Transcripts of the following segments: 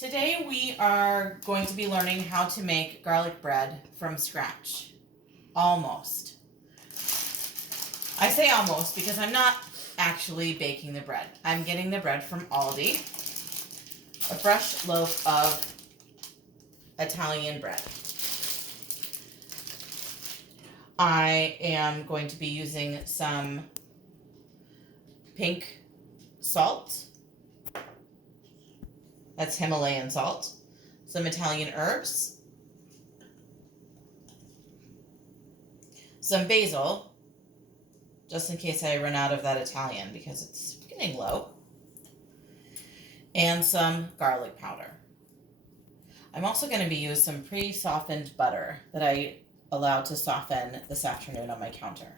Today we are going to be learning how to make garlic bread from scratch. Almost. I say almost because I'm not actually baking the bread. I'm getting the bread from Aldi. A fresh loaf of Italian bread. I am going to be using some pink salt. That's Himalayan salt. Some Italian herbs. Some basil, just in case I run out of that Italian because it's getting low. And some garlic powder. I'm also going to be using some pre-softened butter that I allowed to soften this afternoon on my counter.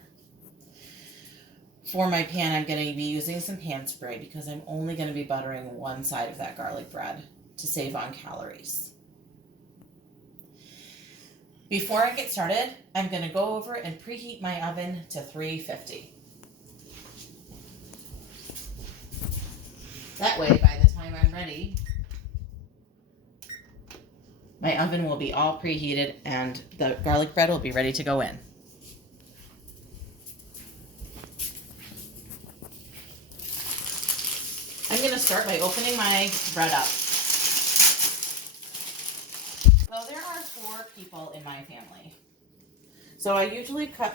For my pan, I'm going to be using some pan spray because I'm only going to be buttering one side of that garlic bread to save on calories. Before I get started, I'm going to go over and preheat my oven to 350. That way, by the time I'm ready, my oven will be all preheated and the garlic bread will be ready to go in. I'm going to start by opening my bread up. So there are 4 people in my family. So I usually cut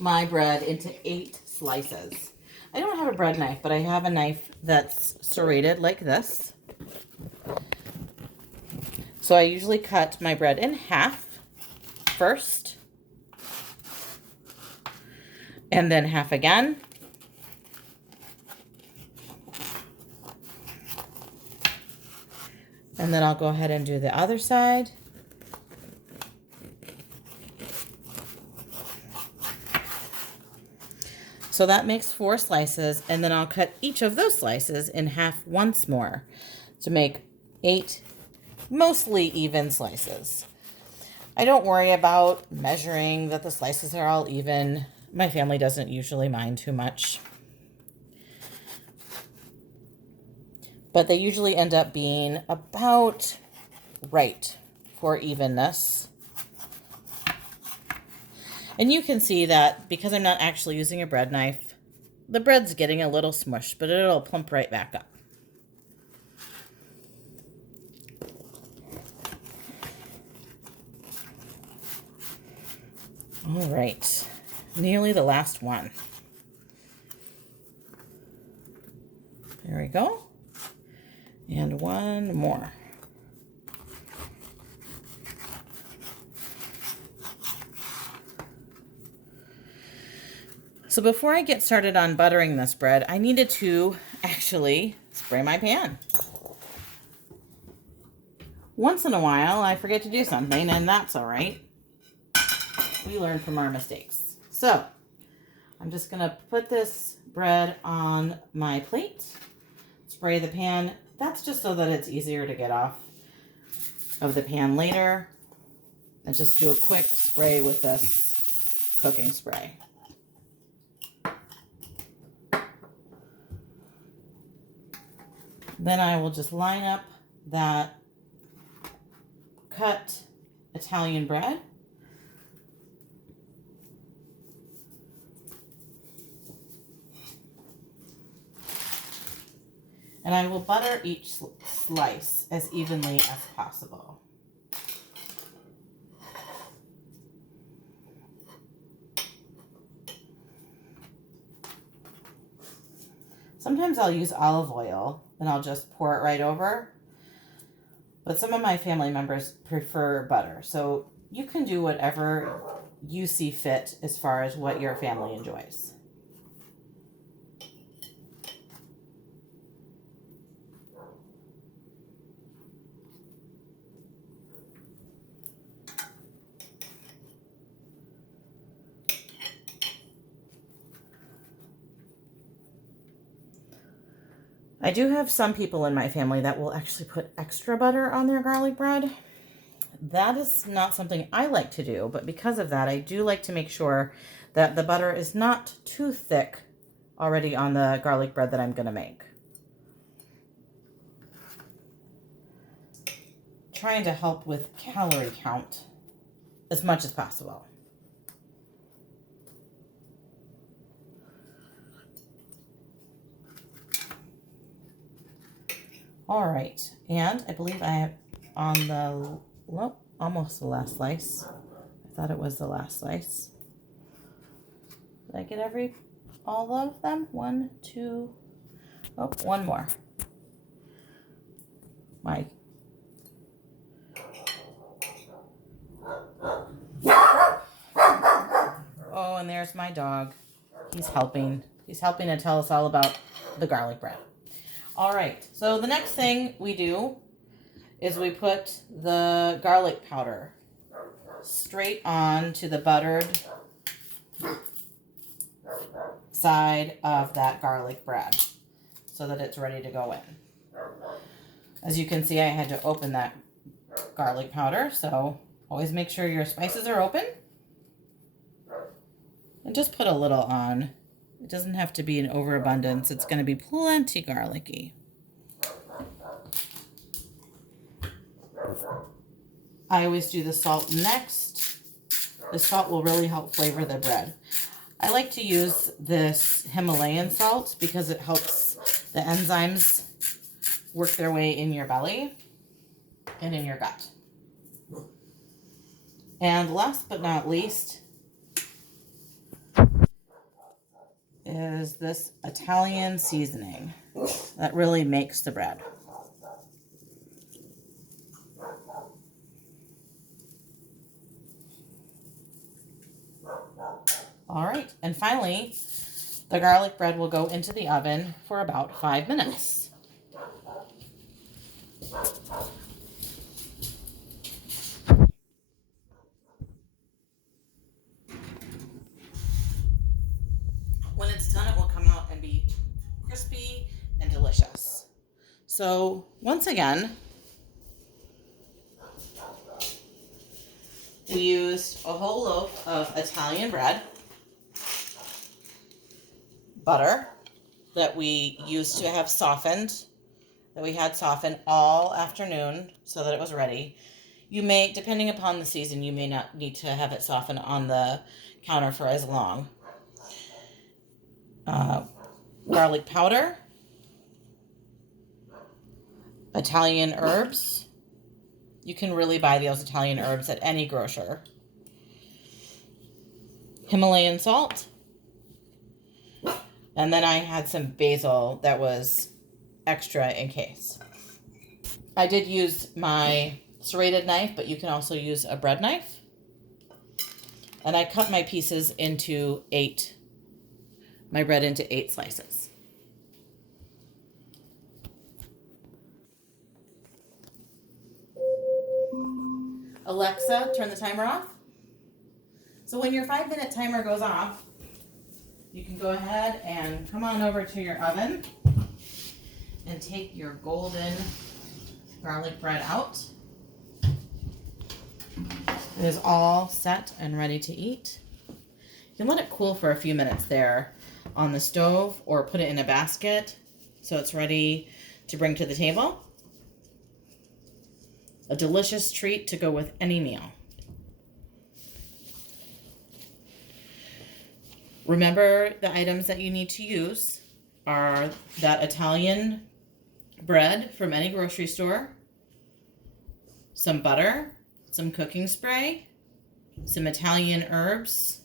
my bread into 8 slices. I don't have a bread knife, but I have a knife that's serrated like this. So I usually cut my bread in half first, and then half again. And then I'll go ahead and do the other side. So that makes 4 slices, and then I'll cut each of those slices in half once more to make 8 mostly even slices. I don't worry about measuring that the slices are all even. My family doesn't usually mind too much. But they usually end up being about right for evenness. And you can see that because I'm not actually using a bread knife, the bread's getting a little smushed, but it'll plump right back up. All right, nearly the last one. There we go. And one more. So before I get started on buttering this bread, I needed to actually spray my pan. Once in a while, I forget to do something, and that's all right. We learn from our mistakes. So I'm just going to put this bread on my plate, spray the pan. That's just so that it's easier to get off of the pan later. And just do a quick spray with this cooking spray. Then I will just line up that cut Italian bread. And I will butter each slice as evenly as possible. Sometimes I'll use olive oil and I'll just pour it right over. But some of my family members prefer butter. So you can do whatever you see fit as far as what your family enjoys. I do have some people in my family that will actually put extra butter on their garlic bread. That is not something I like to do, but because of that, I do like to make sure that the butter is not too thick already on the garlic bread that I'm going to make. trying to help with calorie count as much as possible. All right, and I believe I have on the, well, almost the last slice. I thought it was the last slice. Did I get all of them? 1, 2, oh, one more. Oh, and there's my dog. He's helping. He's helping to tell us all about the garlic bread. All right, so the next thing we do is we put the garlic powder straight on to the buttered side of that garlic bread so that it's ready to go in. As you can see, I had to open that garlic powder, so always make sure your spices are open. And just put a little on. It doesn't have to be an overabundance. It's going to be plenty garlicky. I always do the salt next. The salt will really help flavor the bread. I like to use this Himalayan salt because it helps the enzymes work their way in your belly and in your gut. And last but not least is this Italian seasoning that really makes the bread. All right, and finally, the garlic bread will go into the oven for about 5 minutes. When it's done, it will come out and be crispy and delicious. So once again, we used a whole loaf of Italian bread, butter that we used to have softened, that we had softened all afternoon so that it was ready. You may, depending upon the season, you may not need to have it softened on the counter for as long. Garlic powder, Italian herbs. You can really buy those Italian herbs at any grocer. Himalayan salt. And then I had some basil that was extra in case. I did use my serrated knife, but you can also use a bread knife. And I cut my pieces into my bread into 8 slices. Alexa, turn the timer off. So when your 5-minute timer goes off, you can go ahead and come on over to your oven and take your golden garlic bread out. It is all set and ready to eat. You can let it cool for a few minutes there on the stove or put it in a basket so it's ready to bring to the table. A delicious treat to go with any meal. Remember, the items that you need to use are that Italian bread from any grocery store, some butter, some cooking spray, some Italian herbs,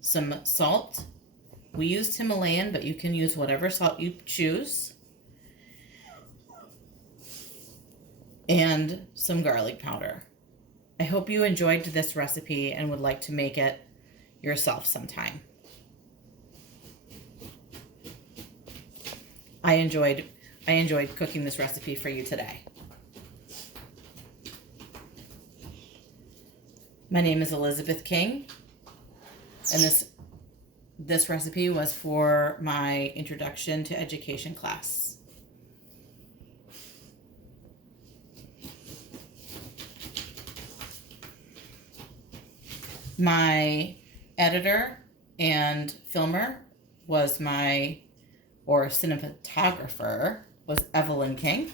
some salt. We used Himalayan, but you can use whatever salt you choose, and some garlic powder. I hope you enjoyed this recipe and would like to make it yourself sometime. I enjoyed cooking this recipe for you today. My name is Elizabeth King, and this recipe was for my Introduction to Education class. My editor and filmer was cinematographer was Evelyn King.